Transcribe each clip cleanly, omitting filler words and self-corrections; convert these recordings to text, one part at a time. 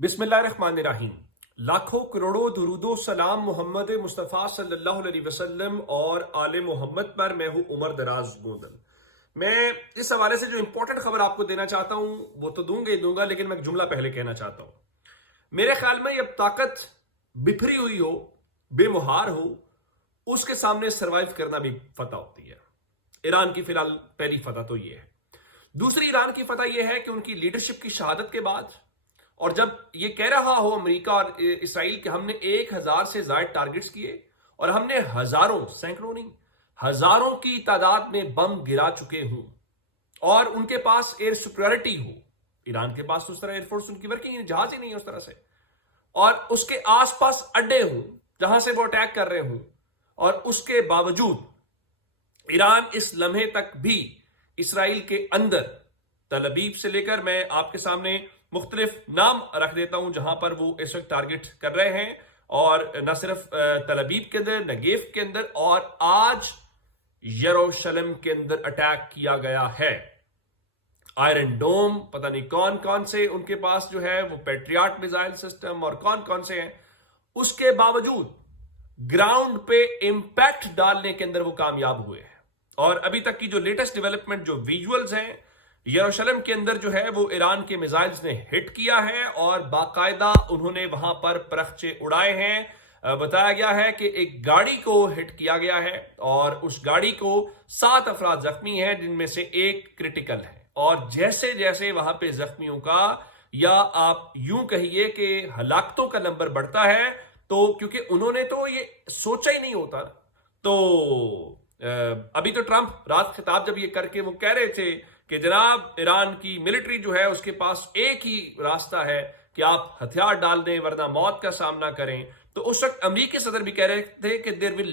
बिस्मिल्लाह रहमान रहीम। लाखों करोड़ों दुरूदो सलाम मोहम्मद मुस्तफ़ा सल्लल्लाहु अलैहि वसल्लम और आले मोहम्मद पर। मैं हूं उमर दराज गोदल। मैं इस हवाले से जो इंपॉर्टेंट खबर आपको देना चाहता हूं वो तो दूंगा, लेकिन मैं एक जुमला पहले कहना चाहता हूं। मेरे ख्याल में अब ताकत बिखरी हुई हो, बेमुहार हो, उसके सामने सरवाइव करना भी फतह होती है। ईरान की फिलहाल पहली फतह तो ये है। दूसरी ईरान की फतह यह है कि उनकी लीडरशिप की शहादत के बाद, और जब ये कह रहा हो अमेरिका और इसराइल कि हमने 1000 से ज्यादा टारगेट्स किए और हमने हजारों, सैकड़ों नहीं, हजारों की तादाद में बम गिरा चुके हूं और उनके पास एयर सुपरियरिटी हो। ईरान के पास उस तरह एयरफोर्स उनकी वर्किंग जहाज ही नहीं है उस तरह से, और उसके आसपास अड्डे हों जहां से वो अटैक कर रहे हों, और उसके बावजूद ईरान इस लम्हे तक भी इसराइल के अंदर, तल अबीब से लेकर, मैं आपके सामने मुख्तलिफ नाम रख देता हूं जहां पर वो इस वक्त टारगेट कर रहे हैं, और न सिर्फ तल अबीब के अंदर, नगेव के अंदर, और आज यरूशलेम के अंदर अटैक किया गया है। आयरन डोम, पता नहीं कौन कौन से उनके पास जो है वो पेट्रियाट मिसाइल सिस्टम और कौन कौन से हैं, उसके बावजूद ग्राउंड पे इंपैक्ट डालने के अंदर वो कामयाब हुए हैं। और अभी तक की जो लेटेस्ट डेवलपमेंट, जो विजुअल्स हैं, यरूशलेम के अंदर जो है वो ईरान के मिसाइल्स ने हिट किया है और बाकायदा उन्होंने वहां पर परखचे उड़ाए हैं। बताया गया है कि एक गाड़ी को हिट किया गया है और उस गाड़ी को 7 अफराद जख्मी हैं, जिनमें से एक क्रिटिकल है। और जैसे जैसे वहां पे जख्मियों का, या आप यूं कहिए कि हलाकतों का नंबर बढ़ता है, तो क्योंकि उन्होंने तो ये सोचा ही नहीं होता, तो अभी तो ट्रंप रात खिताब जब ये करके वो कह रहे थे कि जनाब ईरान की मिलिट्री जो है उसके पास एक ही रास्ता है कि आप हथियार डाल दें वरना मौत का सामना करें, तो उस वक्त अमेरिकी सदर भी कह रहे थे कि there will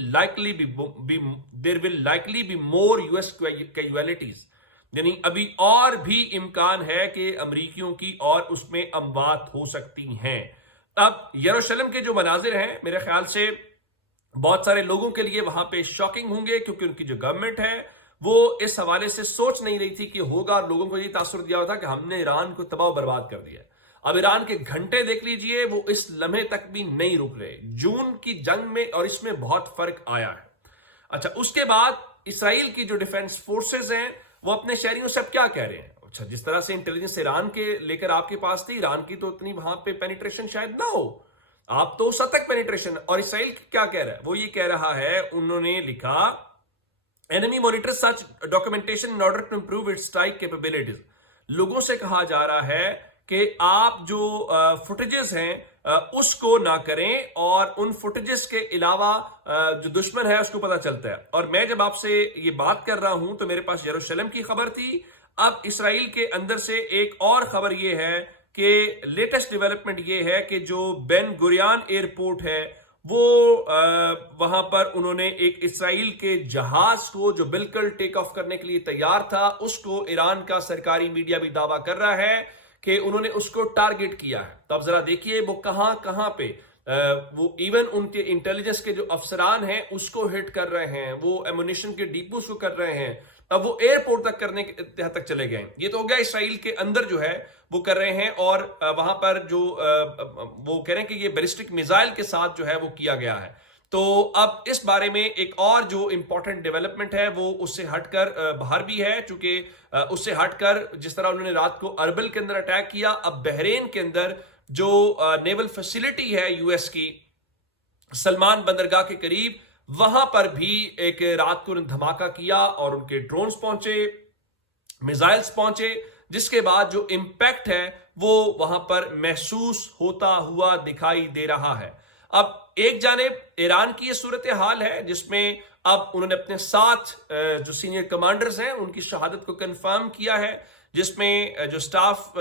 likely be more US casualties, यानी अभी और भी इम्कान है कि अमरीकियों की और उसमें अमवात हो सकती हैं। अब यरूशलेम के जो मनाजिर हैं, मेरे ख्याल से बहुत सारे लोगों के लिए वहां पे शॉकिंग होंगे, क्योंकि उनकी जो गवर्नमेंट है वो इस हवाले से सोच नहीं रही थी कि होगा, और लोगों को ये तासुर दिया हुआ था कि हमने ईरान को तबाह बर्बाद कर दिया। अब ईरान के घंटे देख लीजिए, वो इस लम्हे तक भी नहीं रुक रहे। जून की जंग में और इसमें बहुत फर्क आया है। अच्छा, उसके बाद इसराइल की जो डिफेंस फोर्सेज हैं वो अपने शहरियों से अब क्या कह रहे हैं। अच्छा, जिस तरह से इंटेलिजेंस ईरान के लेकर आपके पास थी, ईरान की तो इतनी वहां पे पेनिट्रेशन शायद ना हो, आप तो शतक पेनिट्रेशन। और इसराइल क्या कह रहा है, वो ये कह रहा है, उन्होंने लिखा, enemy monitors such documentation in order to improve its strike capabilities. लोगों से कहा जा रहा है कि आप जो फुटेजेस हैं उसको ना करें, और उन फुटेजेस के अलावा जो दुश्मन है उसको पता चलता है। और मैं जब आपसे ये बात कर रहा हूं तो मेरे पास यरूशलेम की खबर थी। अब इसराइल के अंदर से एक और खबर ये है कि लेटेस्ट डेवलपमेंट ये है कि जो बेन गुरियान एयरपोर्ट है वो वहां पर उन्होंने एक इसराइल के जहाज को, जो बिल्कुल टेक ऑफ करने के लिए तैयार था, उसको ईरान का सरकारी मीडिया भी दावा कर रहा है कि उन्होंने उसको टारगेट किया है। तो अब जरा देखिए वो कहां कहां पे वो इवन उनके इंटेलिजेंस के जो अफसरान हैं उसको हिट कर रहे हैं, वो एमुनिशन के डिपोज को कर रहे हैं, अब वो एयरपोर्ट तक करने के हद तक चले गए। ये तो हो गया इसराइल के अंदर जो है वो कर रहे हैं, और वहां पर जो वो कह रहे हैं कि ये बैलिस्टिक मिसाइल के साथ जो है वो किया गया है। तो अब इस बारे में एक और जो इंपॉर्टेंट डेवलपमेंट है वो उससे हटकर बाहर भी है, चूंकि उससे हटकर जिस तरह उन्होंने रात को अरबिल के अंदर अटैक किया, अब बहरेन के अंदर जो नेवल फैसिलिटी है यूएस की, सलमान बंदरगाह के करीब, वहां पर भी एक रात को धमाका किया और उनके ड्रोन्स पहुंचे, मिसाइल्स पहुंचे, जिसके बाद जो इंपैक्ट है वो वहां पर महसूस होता हुआ दिखाई दे रहा है। अब एक जानिब ईरान की ये सूरत हाल है जिसमें अब उन्होंने अपने साथ जो सीनियर कमांडर्स हैं उनकी शहादत को कंफर्म किया है, जिसमें जो स्टाफ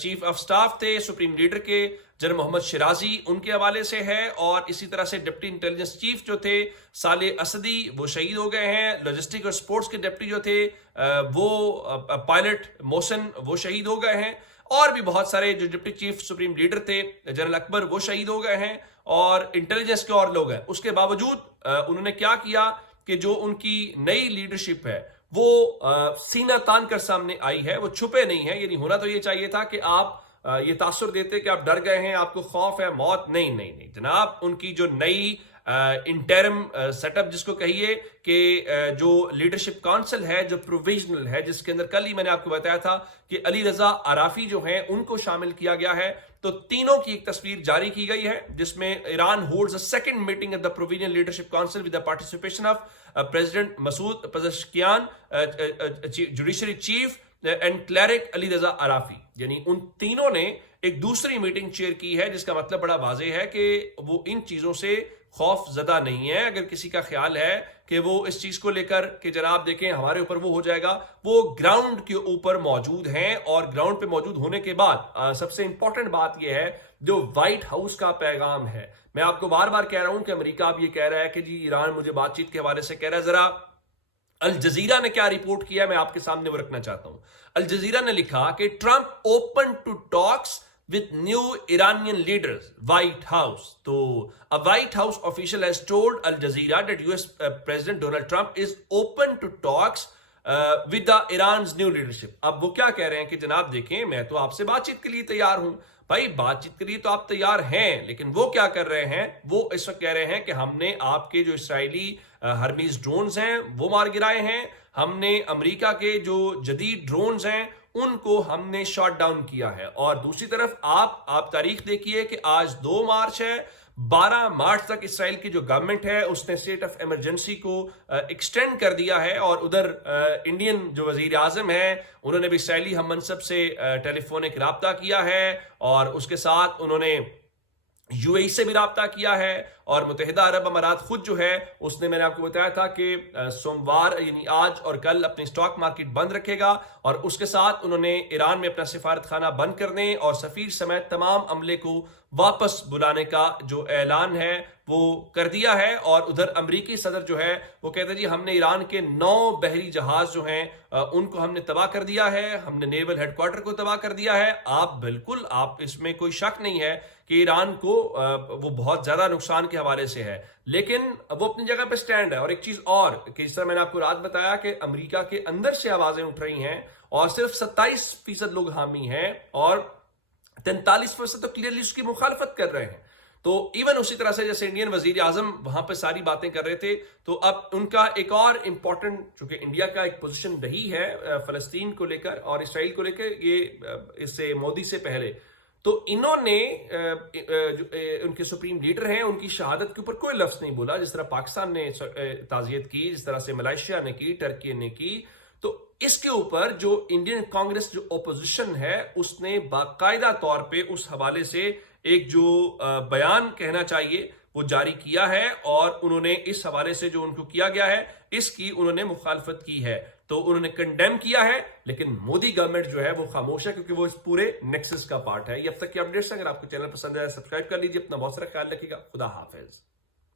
चीफ ऑफ स्टाफ थे सुप्रीम लीडर के, जनरल मोहम्मद शिराजी, उनके हवाले से है, और इसी तरह से डिप्टी इंटेलिजेंस चीफ जो थे साले असदी, वो शहीद हो गए हैं। लॉजिस्टिक और स्पोर्ट्स के डिप्टी जो थे वो पायलट मोहसिन, वो शहीद हो गए हैं, और भी बहुत सारे जो डिप्टी चीफ सुप्रीम लीडर थे जनरल अकबर, वो शहीद हो गए हैं, और इंटेलिजेंस के और लोग हैं। उसके बावजूद उन्होंने क्या किया कि जो उनकी नई लीडरशिप है वो सीना तान कर सामने आई है, वो छुपे नहीं है। यानी होना तो ये चाहिए था कि आप یہ تاثر دیتے کہ آپ ڈر گئے ہیں, آپ کو خوف ہے موت. نہیں نہیں نہیں جناب, ان کی جو نئی انٹرم سیٹ اپ جس کو کہیے کہ جو لیڈرشپ کونسل ہے جو پروویژنل ہے, جس کے اندر کل ہی میں نے آپ کو بتایا تھا کہ علی رضا عرافی جو ہیں ان کو شامل کیا گیا ہے, تو تینوں کی ایک تصویر جاری کی گئی ہے جس میں Iran holds a second meeting at the provisional leadership council with the participation of president Masoud Pezeshkian, judiciary chief and cleric Ali Reza Arafi. یعنی ان تینوں نے ایک دوسری میٹنگ چیئر کی ہے, جس کا مطلب بڑا واضح ہے کہ وہ ان چیزوں سے خوف زدہ نہیں ہے. اگر کسی کا خیال ہے کہ وہ اس چیز کو لے کر کہ جناب دیکھیں ہمارے اوپر وہ ہو جائے گا, وہ گراؤنڈ کے اوپر موجود ہیں, اور گراؤنڈ پہ موجود ہونے کے بعد سب سے امپورٹنٹ بات یہ ہے جو وائٹ ہاؤس کا پیغام ہے. میں آپ کو بار بار کہہ رہا ہوں کہ امریکہ اب یہ کہہ رہا ہے کہ جی ایران مجھے بات چیت کے حوالے سے کہہ رہا ہے. ذرا الجزیرہ نے کیا رپورٹ کیا ہے میں آپ کے سامنے وہ رکھنا چاہتا ہوں. الجزیرہ نے لکھا کہ Trump open to talks with new Iranian leaders, White House. So, a White House official has told Al Jazeera that US President Donald Trump is open to talks with the Iran's new leadership. اب وہ کیا کہہ رہے ہیں کہ جناب دیکھیں میں تو آپ سے بات چیت کے لیے تیار ہوں. بھائی بات چیت کے لیے تو آپ تیار ہیں, لیکن وہ کیا کر رہے ہیں, وہ اس وقت کہہ رہے ہیں کہ ہم نے آپ کے جو اسرائیلی ہرمیز ڈرونز ہیں وہ مار گرائے ہیں, ہم نے امریکہ کے جو جدید ڈرونز ہیں ان کو ہم نے شاٹ ڈاؤن کیا ہے. اور دوسری طرف آپ تاریخ دیکھیے کہ آج 2 مارچ ہے, 12 مارچ تک اسرائیل کی جو گورنمنٹ ہے اس نے اسٹیٹ آف ایمرجنسی کو ایکسٹینڈ کر دیا ہے, اور ادھر انڈین جو وزیر اعظم ہیں انہوں نے بھی اسرائیلی ہم منصب سے ٹیلی فونک رابطہ کیا ہے, اور اس کے ساتھ انہوں نے یو اے ای سے بھی رابطہ کیا ہے, اور متحدہ عرب امارات خود جو ہے اس نے میں نے آپ کو بتایا تھا کہ سوموار یعنی آج اور کل اپنی سٹاک مارکیٹ بند رکھے گا, اور اس کے ساتھ انہوں نے ایران میں اپنا سفارت خانہ بند کرنے اور سفیر سمیت تمام عملے کو واپس بلانے کا جو اعلان ہے وہ کر دیا ہے. اور ادھر امریکی صدر جو ہے وہ کہتے ہیں جی ہم نے ایران کے 9 بحری جہاز جو ہیں ان کو ہم نے تباہ کر دیا ہے, ہم نے نیول ہیڈ کوارٹر کو تباہ کر دیا ہے. آپ اس میں کوئی شک نہیں ہے کہ ایران کو وہ بہت زیادہ نقصان کے حوالے سے ہے, لیکن وہ اپنی جگہ پہ سٹینڈ ہے. اور ایک چیز اور کہ اس طرح میں نے آپ کو رات بتایا کہ امریکہ کے اندر سے آوازیں اٹھ رہی ہیں اور صرف 27% لوگ حامی ہیں اور 43% تو کلیئرلی اس کی مخالفت کر رہے ہیں. تو ایون اسی طرح سے جیسے انڈین وزیر اعظم وہاں پہ ساری باتیں کر رہے تھے, تو اب ان کا ایک اور امپورٹنٹ, چونکہ انڈیا کا ایک پوزیشن رہی ہے فلسطین کو لے کر اور اسرائیل کو لے کر, یہ اس سے مودی سے پہلے, تو انہوں نے ان کے سپریم لیڈر ہیں ان کی شہادت کے اوپر کوئی لفظ نہیں بولا, جس طرح پاکستان نے تعزیت کی, جس طرح سے ملائیشیا نے کی, ٹرکی نے کی. تو اس کے اوپر جو انڈین کانگریس جو اپوزیشن ہے اس نے باقاعدہ طور پہ اس حوالے سے ایک جو بیان کہنا چاہیے وہ جاری کیا ہے, اور انہوں نے اس حوالے سے جو ان کو کیا گیا ہے اس کی انہوں نے مخالفت کی ہے. تو انہوں نے کنڈیم کیا ہے, لیکن مودی گورنمنٹ جو ہے وہ خاموش ہے کیونکہ وہ اس پورے نیکسس کا پارٹ ہے. یہ اب تک کی اپڈیٹس, اگر آپ کو چینل پسند ہے سبسکرائب کر لیجیے. اپنا بہت سارا خیال رکھیے گا. خدا حافظ.